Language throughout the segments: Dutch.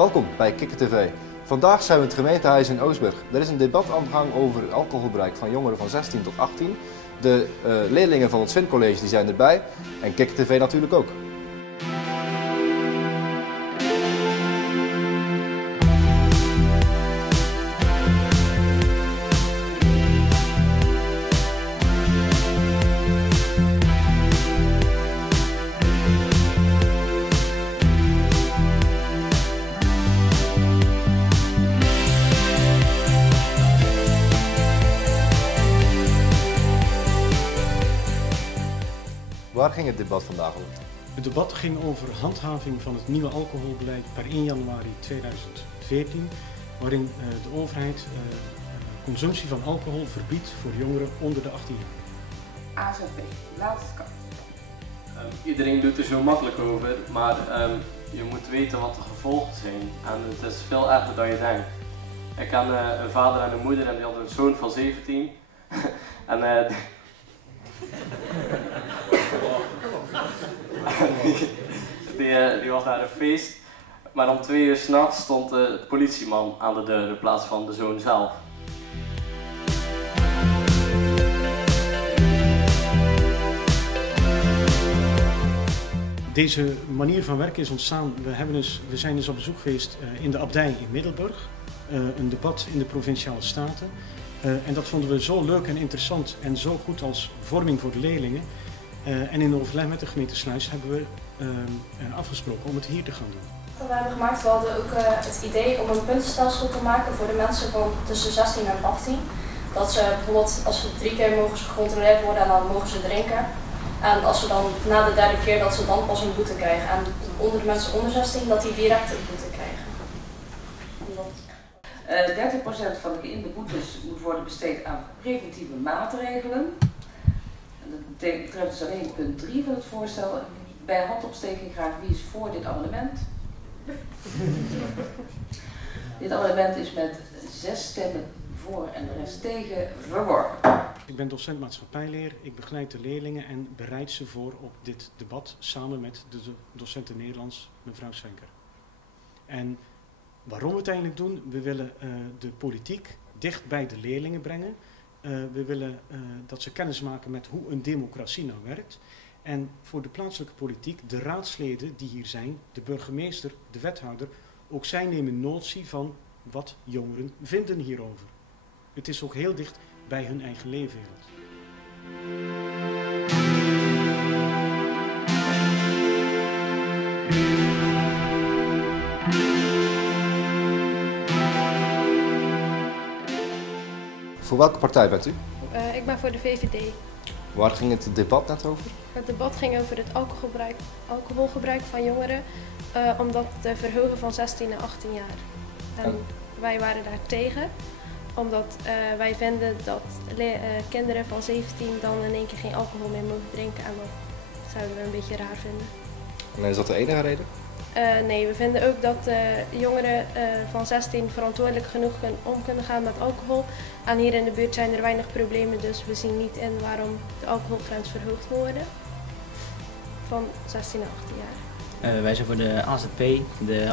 Welkom bij Kikker TV. Vandaag zijn we in het gemeentehuis in Oostburg. Er is een debat aan de gang over het alcoholgebruik van jongeren van 16 tot 18. De leerlingen van het Svin College die zijn erbij en Kikker TV natuurlijk ook. Waar ging het debat vandaag over? Het debat ging over handhaving van het nieuwe alcoholbeleid per 1 januari 2014, waarin de overheid consumptie van alcohol verbiedt voor jongeren onder de 18 jaar. AZP, laatste kans. Iedereen doet er zo makkelijk over, maar je moet weten wat de gevolgen zijn en het is veel erger dan je denkt. Ik ken een vader en een moeder en die hadden een zoon van 17 en die was naar een feest, maar om 2 uur 's nachts stond de politieman aan de deur in plaats van de zoon zelf. Deze manier van werken is ontstaan. We zijn dus op bezoek geweest in de abdij in Middelburg, een debat in de Provinciale Staten. En dat vonden we zo leuk en interessant en zo goed als vorming voor de leerlingen. En in overleg met de gemeente Sluis hebben we afgesproken om het hier te gaan doen. Wat we hebben gemaakt, we hadden ook het idee om een puntenstelsel te maken voor de mensen van tussen 16 en 18. Dat ze bijvoorbeeld, als ze 3 keer mogen ze gecontroleerd worden en dan mogen ze drinken. En als ze dan na de 3e keer dat ze dan pas een boete krijgen. En onder de mensen onder 16 dat die direct een boete krijgen. 30% van de boetes moet worden besteed aan preventieve maatregelen. Dat betreft dus alleen punt 3 van het voorstel. Bij handopsteking graag wie is voor dit amendement. Dit amendement is met 6 stemmen voor en de rest tegen verworpen. Ik ben docent maatschappijleer, ik begeleid de leerlingen en bereid ze voor op dit debat samen met de docenten Nederlands, mevrouw Swenker. En waarom we het eigenlijk doen? We willen de politiek dicht bij de leerlingen brengen. We willen dat ze kennis maken met hoe een democratie nou werkt. En voor de plaatselijke politiek, de raadsleden die hier zijn, de burgemeester, de wethouder, ook zij nemen notie van wat jongeren vinden hierover. Het is ook heel dicht bij hun eigen leefwereld. Voor welke partij bent u? Ik ben voor de VVD. Waar ging het debat net over? Het debat ging over het alcoholgebruik van jongeren om dat te verhogen van 16 naar 18 jaar. En wij waren daar tegen, omdat wij vinden dat kinderen van 17 dan in één keer geen alcohol meer mogen drinken en dat zouden we een beetje raar vinden. En is dat de enige reden? Nee, we vinden ook dat jongeren van 16 verantwoordelijk genoeg om kunnen gaan met alcohol. En hier in de buurt zijn er weinig problemen, dus we zien niet in waarom de alcoholgrens verhoogd moet worden. Van 16 naar 18 jaar. Wij zijn voor de AZP, de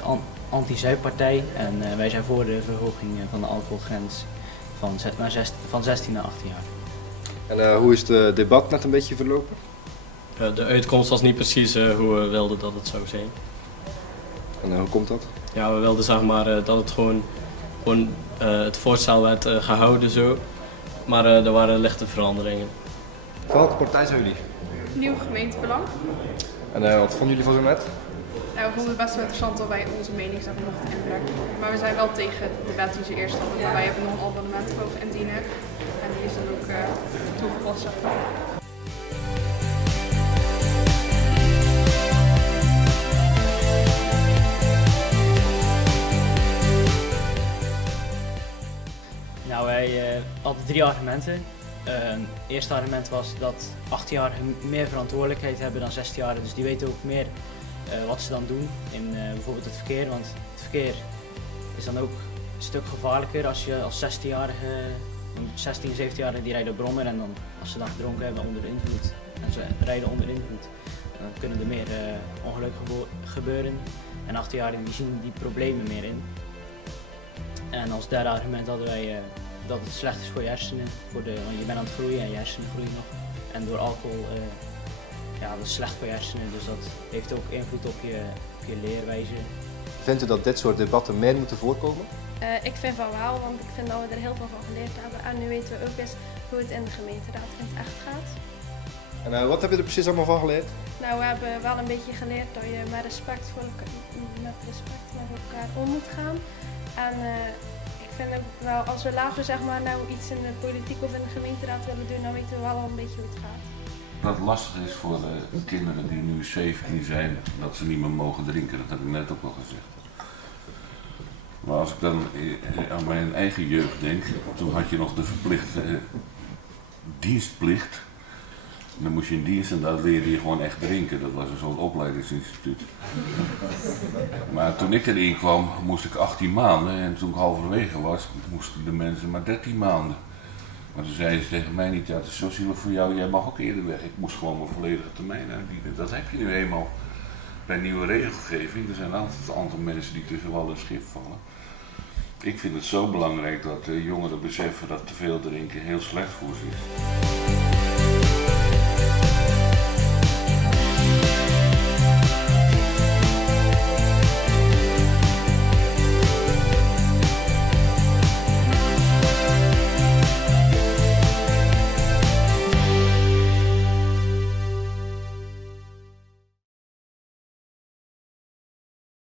anti-zuippartij. En wij zijn voor de verhoging van de alcoholgrens van 16 naar 18 jaar. En hoe is het debat net een beetje verlopen? De uitkomst was niet precies hoe we wilden dat het zou zijn. En hoe komt dat? Ja, we wilden zeg maar dat het gewoon het voorstel werd gehouden zo, maar er waren lichte veranderingen. Voor welke partij zijn jullie? Nieuw gemeentebelang. En wat vonden jullie van zo'n wet? Nou, we vonden het best wel interessant dat wij onze mening zouden mochten inbrengen. Maar we zijn wel tegen de wet die ze eerst hadden, maar wij hebben nog een abonnement mogen indienen. En die is dan ook toegepast. Nou, wij hadden 3 argumenten. Het eerste argument was dat 18-jarigen meer verantwoordelijkheid hebben dan 16-jarigen, dus die weten ook meer wat ze dan doen in bijvoorbeeld het verkeer. Want het verkeer is dan ook een stuk gevaarlijker als je als 16-jarige, 16, 17-jarigen die rijden brommer en dan als ze dan gedronken hebben onder de invloed en ze rijden onder invloed, dan kunnen er meer ongelukken gebeuren. En 18-jarigen die zien die problemen meer in. En als derde argument hadden wij dat het slecht is voor je hersenen. Want je bent aan het groeien en je hersenen groeien nog. En door alcohol, dat is slecht voor je hersenen, dus dat heeft ook invloed op je leerwijze. Vindt u dat dit soort debatten meer moeten voorkomen? Ik vind van wel, want ik vind dat we er heel veel van geleerd hebben. En nu weten we ook eens hoe het in de gemeenteraad in het echt gaat. En wat heb je er precies allemaal van geleerd? Nou, we hebben wel een beetje geleerd dat je met respect met elkaar om moet gaan. En ik vind ook wel, als we later zeg maar nou iets in de politiek of in de gemeenteraad willen doen, dan weten we wel al een beetje hoe het gaat. Wat lastig is voor de kinderen die nu 17 zijn, dat ze niet meer mogen drinken, dat heb ik net ook al gezegd. Maar als ik dan aan mijn eigen jeugd denk, toen had je nog de verplichte dienstplicht. Dan moest je in dienst en daar leerde je gewoon echt drinken. Dat was een soort opleidingsinstituut. Maar toen ik erin kwam, moest ik 18 maanden en toen ik halverwege was, moesten de mensen maar 13 maanden. Maar toen zeiden ze tegen mij niet, ja, het is zo zielig voor jou, jij mag ook eerder weg. Ik moest gewoon mijn volledige termijn aanbieden. Dat heb je nu eenmaal bij nieuwe regelgeving. Er zijn een aantal mensen die tussen wal en schip vallen. Ik vind het zo belangrijk dat jongeren beseffen dat te veel drinken heel slecht voor ze is.